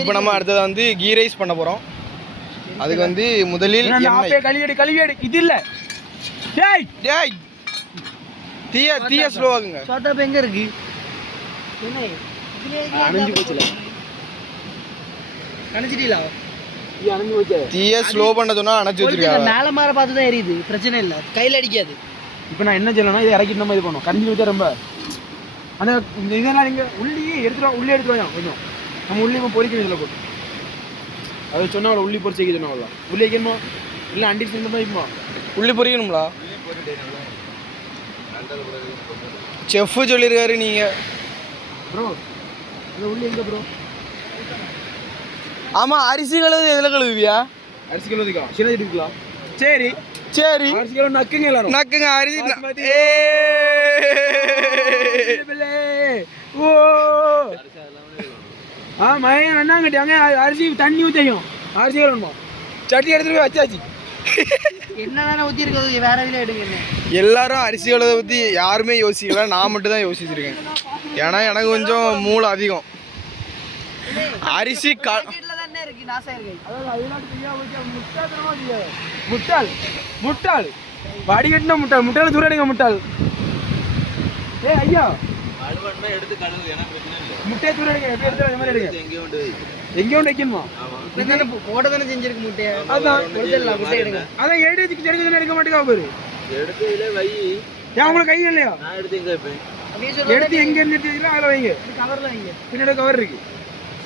இப்போ நம்ம அடுத்தது வந்து கீ ரைஸ் பண்ண போறோம். அதுக்கு வந்து முதலில் கழுவியடி இது இல்ல. டேய் டேய் தீய ஸ்லோ ஆகுங்க. சோட்டா எங்க இருக்கு? என்ன அணைஞ்சு போச்சுல. அணைச்சிட்டீங்களா? அணைஞ்சு போச்சு. தீய ஸ்லோ பண்ண சொன்னா அணைச்சு வச்சிருக்காங்க. மேல மாற பார்த்து தான் எரியுது. பிரச்சனை இல்ல, கையில அடிக்காது. இப்போ நான் என்ன செய்யணும்னா இதை இறக்கிட்டு நம்ம இது பண்ணுவோம். கரிஞ்சு வச்சா ரொம்ப அந்த இதெல்லாம் நீங்க உள்ளி எடுத்துருவோம் கொஞ்சம். நம்ம உள்ளி இப்போ பொறிக்கணும் இதில் போட்டு. அதை சொன்னாவில் உள்ளி பொறிச்சு வைக்க சொன்னாவில்ல. உள்ளி வைக்கணுமா இல்லை அண்டி சேர்ந்த மாதிரி இருக்குமா? உள்ளி பொரிக்கணுங்களா? செஃப் சொல்லியிருக்காரு நீங்க. ப்ரோ அந்த உள்ளி எங்க ப்ரோ? ஆமா, அரிசி கழுவு எதுல கழுவியா? அரிசி கழுவுதுக்கா சின்ன இருக்கலாம். சரி அரிசி கழுவு நக்குங்க எல்லாரும். நக்குங்க அரிசி. ஓ மயம் அண்ணாங்கட்டியாங்க அரிசி தண்ணி ஊற்றியும் அரிசி கழுவணுமா? சட்டி எடுத்துட்டு போய் வச்சாச்சு. என்னதானே ஊற்றி இருக்கிறது, வேற வீட்டில் எடுங்க. எல்லாரும் அரிசி கழுவை பற்றி யாருமே யோசிக்கல, நான் மட்டும் தான் யோசிச்சிருக்கேன். ஏன்னா எனக்கு கொஞ்சம் மூளை அதிகம். அரிசி முட்டாள் வடிகட்டின முட்டாள் தூரம் எடுங்க. முட்டாள் ஏ ஐயா முட்டையை தூரம் எடுங்க. எப்படி எடுத்து மாதிரி எடுங்க. எங்கே ஒன்று வைக்கணுமா? போட தானே செஞ்சிருக்கு முட்டையை. அதான் முட்டை எடுங்க. அதான் எடுத்து எடுக்க மாட்டேங்க பாரு. ஏன் உங்களுக்கு கை இல்லையா? எடுத்து எங்க இருந்து எடுத்து அதில் வைங்க. கவர்ல வைங்க. பின்னாடி கவர் இருக்கு.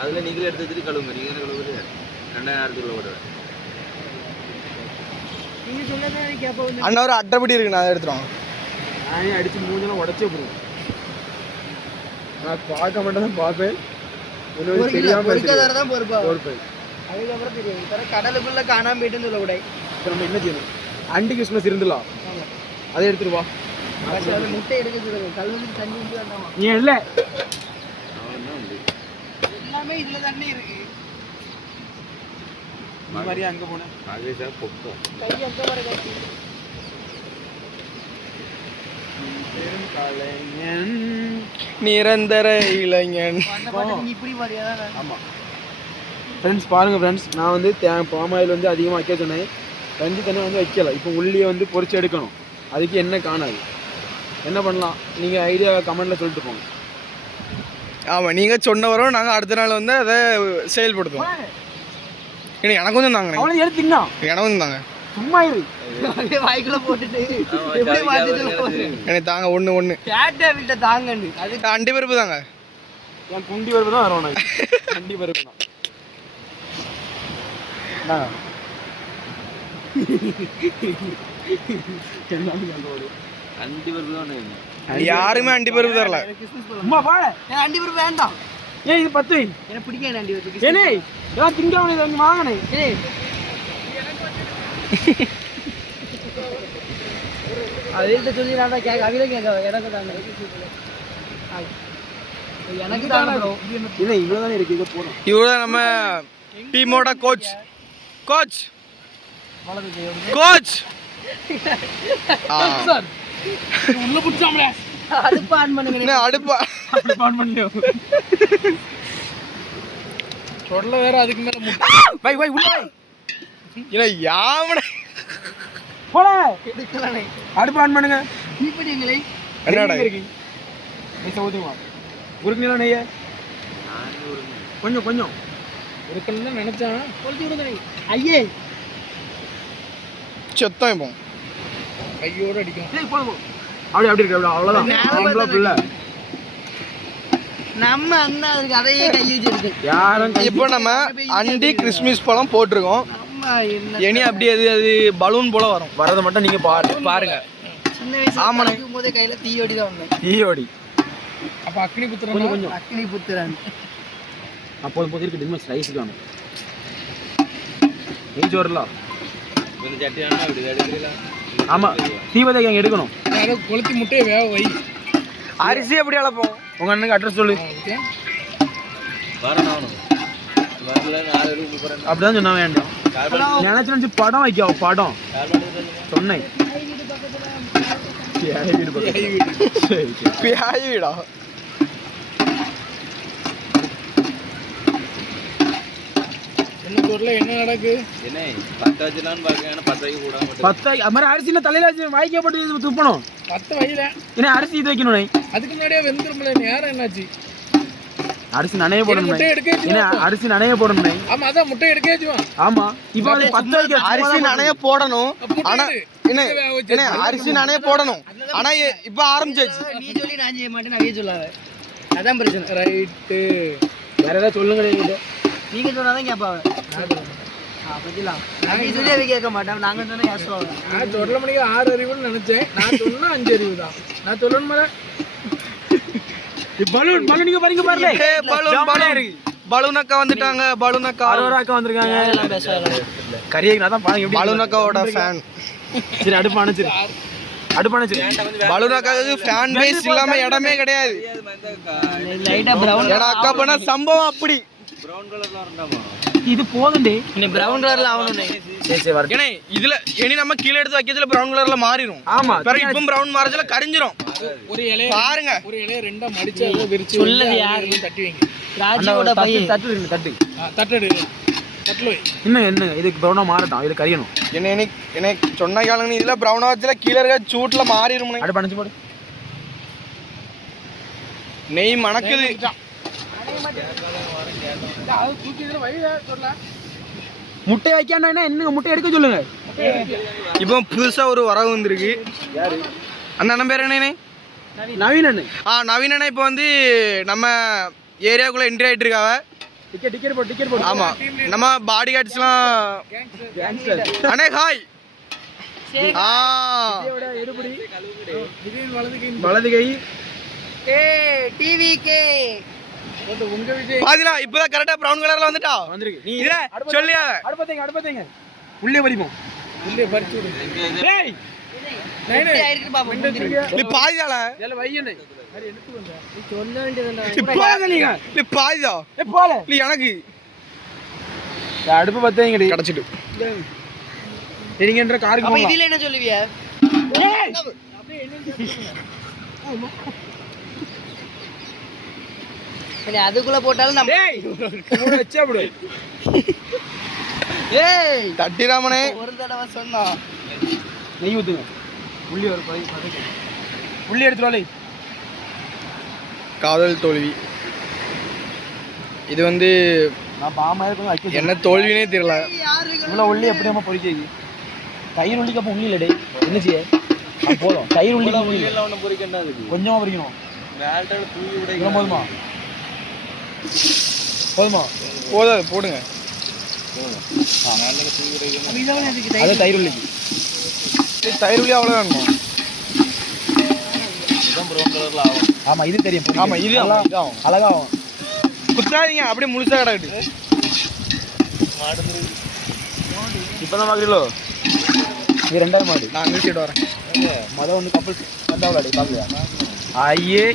அதில் நீங்களே எடுத்து வச்சுட்டு கழுவுங்க. நீங்கள் கழுவுறது 2000 ஓடுவேன். நீங்க சொன்னதான் கேட்போம். அண்ணா ஒரு அட்டைப்படி இருக்கு, நான் எடுத்துருவோம். நானே அடிச்சு மூஞ்செல்லாம் உடச்சே போடுவேன். நான் பார்க்க மட்டும் தான் பார்ப்பேன். பொறுக்காதான் பொறுப்பேன். அதுக்கப்புறம் தெரியும். கடலுக்குள்ள காணாம போயிட்டுன்னு சொல்ல கூட. இப்போ நம்ம என்ன செய்யணும்? ஆன்டி கிறிஸ்மஸ் இருந்துலாம் அதை எடுத்துட்டு வா. முட்டை எடுக்க சொல்லுங்க. கல்லுக்கு தண்ணி ஊற்றி வேண்டாமா? நீ இல்லை எல்லாமே இதுல தண்ணி இருக்கு. இந்த மாதிரியே அங்கே போனேன். கை அங்க வர கட்டி நிரந்தர இளைஞன். இப்படி மாதிரியாதான். ஆமாம் ஃப்ரெண்ட்ஸ் பாருங்கள் ஃப்ரெண்ட்ஸ், நான் வந்து பாம் ஆயில் வந்து அதிகமாக வைக்க சொன்னேன். கஞ்சி தண்ணி வந்து வைக்கலை. இப்போ உள்ளியை வந்து பொரிச்சு எடுக்கணும். அதுக்கு என்ன காணாது, என்ன பண்ணலாம்? நீங்கள் ஐடியா கமெண்டில் சொல்லிட்டு போங்க. ஆமாம், நீங்கள் சொன்ன வரோம் நாங்கள் அடுத்த நாள் வந்து அதை செயல்படுத்துவோம். எனக்கு கொஞ்சம் தாங்க. அவளை எடுத்துங்கண்ணா. எனக்கு கொஞ்சம் தாங்க. சும்மா இரு. வாய்க்குள்ள போட்டுட்டு எப்படி மாத்திட்டு எனக்கு தாங்க. ஒன்று கேட்ட வீட்டை தாங்கன்னு. அதுக்கு அண்டி பருப்பு தாங்க. என் குண்டி பருப்பு தான் வரும். கண்டி பருப்பு தான். யாருமே அண்டி பருப்பு தரல. அண்டி பருப்பு வேண்டாம். ஏன் இது 10 எனக்கு பிடிக்காது அண்டி பருப்பு. ஏனே இதெல்லாம் திங்காம இதை இங்கே வாங்கினே. அவர்கிட்ட சொல்லி நான் தான் கேட்க அவில கேட்க எனக்கு தாங்க. எனக்கு தாங்க ப்ரோ. இல்லை இவ்வளோ தானே இருக்குது. இதை போதும். இவ்வளோ நம்ம டீமோட கோச் உள்ள பிடிச்சாமல அடுப்பு ஆன் பண்ணுங்க. அடுப்பு ஆன் பண்ணியோ சொல்ல வேற. அதுக்கு மேல பை உள்ள இல்லை யாமட போல எடுக்கலானே. அடுப்பு ஆன் பண்ணுங்க. இப்படிங்களே என்னடா இருக்கு? நெய்ய ஊத்துமா? உருக்குனீங்களா நெய்ய? கொஞ்சம் உருக்கணும்னு நினைச்சேன். கொளுத்தி விடுங்க. ஐயே செத்தம் இப்போ கையோட அடிக்கும். ஏய் போதும். அப்படி இருக்கு. அவ்வளவுதான். நம்ம அண்ணா அதுக்கு அதையே கை வச்சிருக்கு. யாரும் இப்போ நம்ம அண்டி கிறிஸ்மஸ் பழம் போட்டிருக்கோம். இனி அப்படியே அது பலூன் போல வரும். வரதை மட்டும் நீங்க பாருங்க. சின்ன வயசுல இருக்கும் போதே கையில தீயோடி தான் வந்தேன். தீயோடி அப்ப அக்னி புத்திரன். கொஞ்சம் அக்னி புத்திரன். அப்போ போது இருக்கு. டிம் ஸ்லைஸ் காணும். நீ ஜோர்ல கொஞ்சம் சட்டியானா அப்படி எடுக்கறீங்களா? ஆமா, தீவதை அங்க எடுக்கணும். அத கொளுத்தி முட்டையை வேக வை. அரிசி எப்படி அளப்போம்? உங்க அண்ணனுக்கு அட்ரஸ் சொல்லு. வரணும். வரல 4 ரூபாய் போறேன். அப்படிதான் சொன்னா வேண்டாம். நினைச்சு படம் வைக்க. படம் சொன்னேன். பியாய் வீடா. என்ன ஊர்ல என்ன நடக்கு? என்ன 10 வச்சுலான்னு பார்க்கணும் 10 வைக்க கூட மாட்டேன் 10 அது மாதிரி அரிசியில் தலையில வச்சு வாய்க்கப்பட்டு இது துப்பணும். 10 வையில ஏன்னா அரிசி இது வைக்கணும். அதுக்கு முன்னாடியே வெந்துரும்ல நேரம் என்னாச்சு? அரிசி நனைய போடணும். முட்டை எடுக்க ஏன்னா அரிசி நனைய போடணும். ஆமா அதான் முட்டை எடுக்க வச்சுவான். ஆமா இப்போ அது 10 வைக்க அரிசி நனைய போடணும். ஆனா என்ன அரிசி நனைய போடணும். ஆனா இப்ப ஆரம்பிச்சாச்சு. நீ சொல்லி நான் செய்ய மாட்டேன் நான் சொல்லாத. அதான் பிரச்சனை. ரைட்டு. வேற ஏதாவது சொல்லுங்க. நீங்க சொன்னாதான் கேட்பாங்க. பத்திலாம் நாங்க சொல்லி அதை கேட்க மாட்டோம். நாங்க சொன்னா யார் சொல்லுவாங்க? நான் சொல்ல மணிக்கு 6 அறிவுன்னு நினைச்சேன். நான் சொன்னா 5 அறிவு தான். நான் சொல்லணும் மாதிரி பலூன் நீங்க பாருங்க பாருங்க. பலூன் அக்கா வந்துட்டாங்க. பலூன் அக்கா அக்கா வந்திருக்காங்க. எல்லாம் பேசுவாங்க. கரியங்க அதான் பாருங்க எப்படி பலூன் அக்காவோட ஃபேன். சரி அடுப்பு அணைச்சிரு. பலூன் அக்காவுக்கு ஃபேன் பேஸ் இல்லாம இடமே கிடையாது. லைட்டா பிரவுன் ஏன்னா அக்கா பண்ண சம்பவம் அப்படி. பிரவுன் கலர்ல வரண்டாமா இது போதுண்டே. நீ பிரவுன் கலர்ல ஆவணும். சரி வர. ஏன்னா இதுல இனி நம்ம கீழே எடுத்து வைக்கிறதுல பிரவுன் கலர்ல மாறிடும். ஆமா பிறகு இப்பவும் பிரவுன் மாறதுல கரிஞ்சிரும். ஒரு இலைய பாருங்க ஒரு இலைய ரெண்டா மடிச்சு அதை விரிச்சு சொல்லது யாரு தட்டி வைங்க. ராஜியோட பையன் தட்டு தட்டடு தட்டல வை. என்ன இதுக்கு பிரவுனா மாறட்டும். இது கரியணும். என்ன சொன்ன காலங்க இதுல பிரவுனா வச்சுல கீழே இருக்க சூட்ல மாறிடும். அடுப்பு அணைச்சு போடு. நெய் மணக்குது. முட்டை வைக்காண்டா என்ன முட்டை எடுக்க சொல்லுங்க. இப்போ புதுசா ஒரு வரவு வந்திருக்கு. அந்த அண்ணன் பேர் என்ன? நவீன் அண்ணன். நவீன் அண்ணன் இப்போ வந்து நம்ம ஏரியாக்குள்ள என்ட்ரி ஆயிட்டு இருக்காவ. டிக்கெட் போடு. ஆமா நம்ம பாடி கார்ட்ஸ்லாம் அண்ணே ஹாய். எடுபடி வலது கை டிவிகே உங்க விஜய் பாதிலா இப்பதான் கரெக்டா பிரவுன் கலர்ல வந்துட்டா வந்திருக்கு. நீ இத சொல்லியா அடுப்பதேங்க உள்ளே வரிப்போம். உள்ளே பறிச்சு விடு. டேய் நைனே ஆயிருக்கு பாப்போம். நீ பாதிதால இதல வையனே. சரி எடுத்து வந்தா. நீ சொல்ல வேண்டியதுடா. நீ பாதிதா. போல நீ எனக்கு அடுப்பு பத்தேங்கடி கடச்சிட்டு நீங்கன்ற காருக்கு அப்ப இதுல என்ன சொல்லுவியா? ஏய் அப்படியே என்ன அதுக்குள்ள போட்டாலும் நம்ம வச்சா விடு. ஏய் தட்டிராமனே ஒரு தடவை சொன்னா நெய் ஊத்துங்க. உள்ளி ஒரு உள்ளி எடுத்துவாலே. காதல் தோல்வி. இது வந்து நான் பாமா இருக்கு வைக்க என்ன தோல்வினே தெரியல. இவ்வளவு உள்ளி எப்படி நம்ம பொரிக்கி தயிர் உள்ளிக்கு அப்ப உள்ளி இல்லடே என்ன செய்ய போதும். தயிர் உள்ளி எல்லாம் ஒண்ணு பொரிக்கண்டா இருக்கு கொஞ்சமா பொரிக்கணும். மேல்ட்ட தூவி விட போதுமா போதாது போடுங்க. மேல்ட்ட தூவி விட அது தயிர் உள்ளிக்கு. தயிர் உள்ளி அவ்வளோ வேணும். இதுதான் பிரவுன் கலர்ல ஆகும். ஆமா இது தெரியும். ஆமா இது அழகாகும். குத்தாதீங்க அப்படியே முழுசா கிடக்குது. இப்பதான் பாக்குறீங்களோ இது 2வது மாடு. நான் நிறுத்திட்டு வரேன். ஒன்று கப்பல் வந்தாவலாடி பாக்குறியா? ஐயே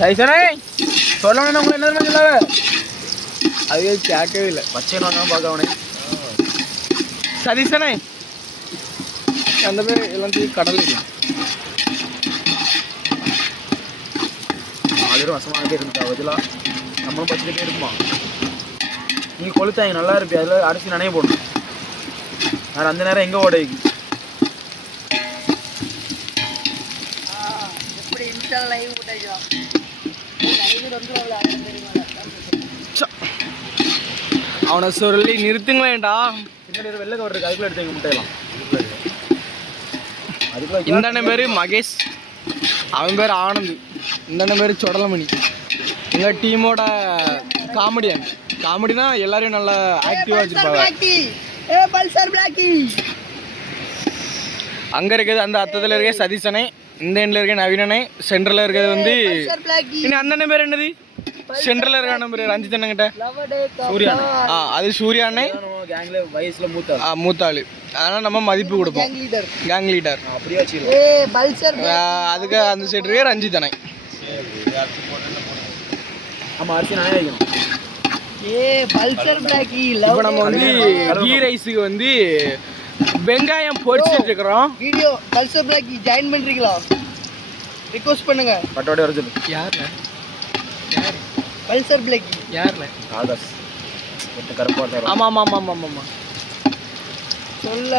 சைசனே சொல்ல வேணும். உங்களை என்ன சொல்லாத அது கேட்கவே இல்லை. பச்சை வாங்காம பார்க்கவனே சதீசனே அந்த பேர் எல்லாம் தூக்கி கடல் இல்லை. 4 வருஷமாக இருந்தா அதெல்லாம் நம்மளும் பச்சுக்கிட்டே இருக்குமா. நீ கொளுத்தாங்க நல்லா இருப்பியா. அதில் அரிசி நனைய போடணும். வேறு அந்த நேரம் எங்கே ஓடைக்கு எப்படி இன்ஸ்டா லைவ் போட்டாச்சா? லைவ் வந்துருவாங்க. அவனை சொல்லி நிறுத்துங்களேன்டா. பின்னாடி ஒரு வெள்ளை கவர் இருக்கு. அதுக்குள்ள எடுத்து முட்டையெல்லாம். அதுக்குள்ள இந்த அண்ணன் பேர் மகேஷ். அவன் பேர் ஆனந்த். இந்த அண்ணன் பேர் சொடலமணி. எங்கள் டீமோட காமெடியன். காமெடினா எல்லாரையும் நல்லா ஆக்டிவாக வச்சுருப்பாங்க. அங்கே இருக்கிறது அந்த அத்தத்தில் இருக்க சதீசனை, இந்த எண்ணில் இருக்க நவீனனை, சென்டரில் இருக்கிறது வந்து இன்னும் அந்த அண்ணன் பேர் என்னது? சென்டரில் இருக்க அண்ணன் பேர் ரஞ்சித் அண்ணங்கிட்ட சூர்யா. அது சூர்யா அண்ணன். கேங்ல வயசுல மூத்தாள். அதனால் நம்ம மதிப்பு கொடுப்போம். கேங் லீடர் அப்படியே வச்சுக்கலாம். அதுக்கு அந்த சைடு இருக்க ரஞ்சித் அண்ணன். ஆமா அரிசி நானே வைக்கணும். இப்போ நம்ம வந்து கீ ரைஸுக்கு வந்து வெங்காயம் பொரிச்சிட்டு இருக்கிறோம். வீடியோ பல்சர் பிளாக் ஜாயின் பண்றீங்களா? ரிக்வெஸ்ட் பண்ணுங்க. பட்டோட வர சொல்லு. யாருல பல்சர் பிளாக் யாருல ஆகாஷ் ஒட்டு கருப்பா தர. ஆமா ஆமா ஆமா ஆமா ஆமா சொல்ல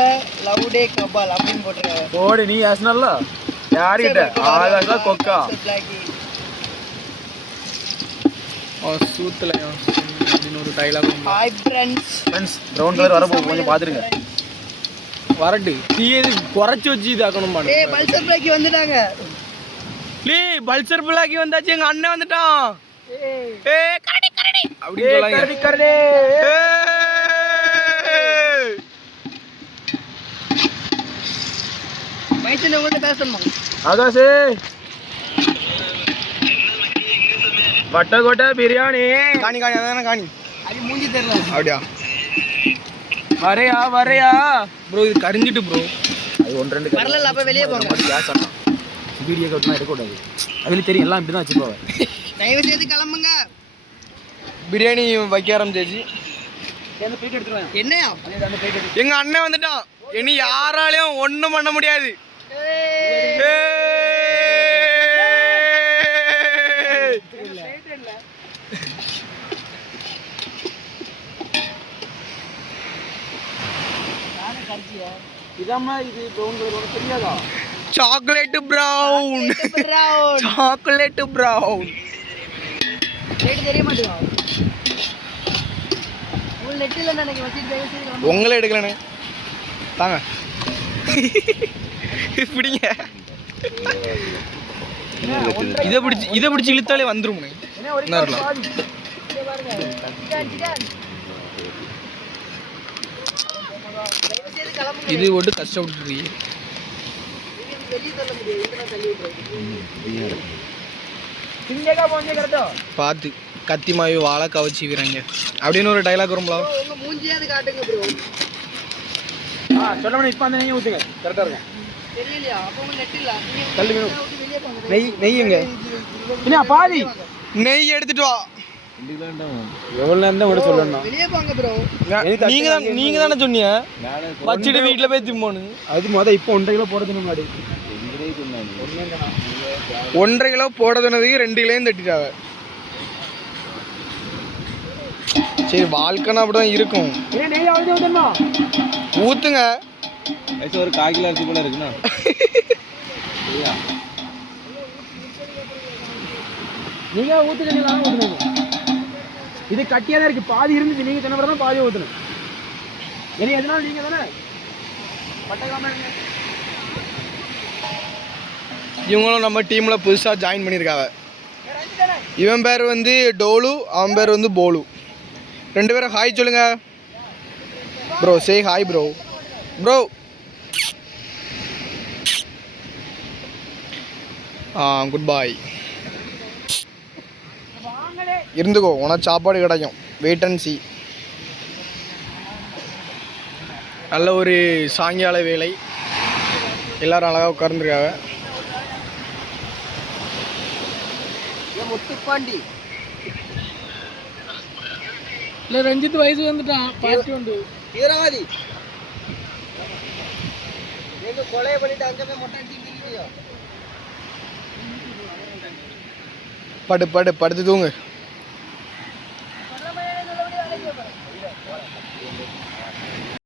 லவுடே கபால் அப்படின்னு போட்டுருக்காங்க. போடு நீ யாஸ்னல்ல யார்கிட்ட ஆகாஷா கொக்கா சூத்துலையா அப்படின்னு ஒரு dialogue hi friends. Friends brown colour வர போகுது கொஞ்சம் பாத்துருங்க. வரட்டு டீ எது குறைச்சி வச்சு இதாக்கணும் பாரு. ஏய் பல்சர் பிளாக் வந்துட்டாங்க. லே பல்சர் பிளாக்கி வந்தாச்சு, எங்க அண்ணன் வந்துட்டான். ஏய் ஏய் கரடி கரடி அப்படின்னு சொல்லாங்க. கரடி கரடி. மைசன் உங்கள்ட்ட பேசணுமா? ஆகாஷ் வட்ட கோட்டை பிரியாணி. காணி காணி அதானே காணி. அது மூஞ்சி தெரியல. அப்படியா வரையா வரையா ப்ரோ, இது கரிஞ்சிட்டு ப்ரோ. அது 1-2 வரல அப்ப வெளியே போங்க. கேஸ் ஆனா வீடியோ கட்னா எடுக்க கூடாது. அதுல தெரியும் எல்லாம் இப்படி தான் வச்சுப்பாங்க. தயவு செய்து கிளம்புங்க. பிரியாணி வைக்க ஆரம்பிச்சாச்சு. அந்த பிளேட் எடுத்துறேன். என்னையா? அந்த பிளேட் எடுத்து. எங்க அண்ணன் வந்துட்டான். இனி யாராலையும் ஒண்ணும் பண்ண முடியாது. இதாம்மா இது ப்ரௌன் கலர் உனக்கு தெரியாதா? Chocolate brown chocolate brown. Rate தெரிய மாட்டேங்குது. உங்க நெட்டில நினைக்க வச்சிட்டு தயவு செய்து உங்களே எடுக்கலண்ணே தாங்க பிடிங்க. இதை பிடிச்சி இழுத்தாலே வந்துரும். என்ன இருக்கலாம் இது ஒட்டு கஷ்டப்பட்டு பார்த்து கத்தி மாவி வாழை கவச்சி விறாங்க அப்படின்னு ஒரு டைலாக் வரும்ல. உங்க மூஞ்சியாவது காட்டுங்க ப்ரோ. சொல்லணும் இப்போ அந்த நெய் ஊற்றுங்க கரெக்டாக இருக்கும். தெரியலையா? அப்போ உங்க நெட் இல்ல. கல் வேணும். வெளியே போங்க. நெய் நெய்யுங்க என்ன பாதி நெய் எடுத்துட்டு வா. எவ்வளோ நேரம் தான் கூட சொல்லணும். வெளியே போங்க ப்ரோ. நீங்க தானே சொன்னீங்க வச்சுட்டு வீட்டில் போய் திம்போன்னு. அது மொதல் இப்போ 1.5 கிலோ போடுறது முன்னாடி 1.5 கிலோ போடுறதுனதுக்கு 2 கிலோயும் தட்டிட்டாங்க. சரி வாழ்க்கைன்னா அப்படிதான் இருக்கும். நெய் அவ்வளோ ஊற்றணுமா? ஊத்துங்க. ஒரு 1/4 கிலோ அரிசி போல இருக்குண்ணா. நீங்கள் ஊற்றுனீங்களா? ஊற்றணும். இது கட்டியாக தான் இருக்குது. பாதி இருந்துச்சு. நீங்கள் சொன்ன தான் பாதி ஊற்றணும். இனி எதனால நீங்கள் தானே பட்டக்காம. இவங்களும் நம்ம டீமில் புதுசாக ஜாயின் பண்ணியிருக்காங்க. இவன் பேர் வந்து டோலு, அவன் பேர் வந்து போலு. 2 பேரும் ஹாய் சொல்லுங்க bro. Say hi bro. Bro good bye. இருந்துக்கோ, உனக்கு சாப்பாடு கிடைக்கும். Wait and see. நல்ல ஒரு சாயங்கால வேலை, எல்லாரும் அழகாக உட்கார்ந்துருக்காங்க. முத்துப்பாண்டி இல்லை ரஞ்சித் வயசு வந்துட்டான். பார்ட்டி உண்டு. தீவிரவாதி எங்க கொலையை பண்ணிட்டு அங்கே போய் மொட்டை அடிச்சுட்டு படுத்து தூங்கு.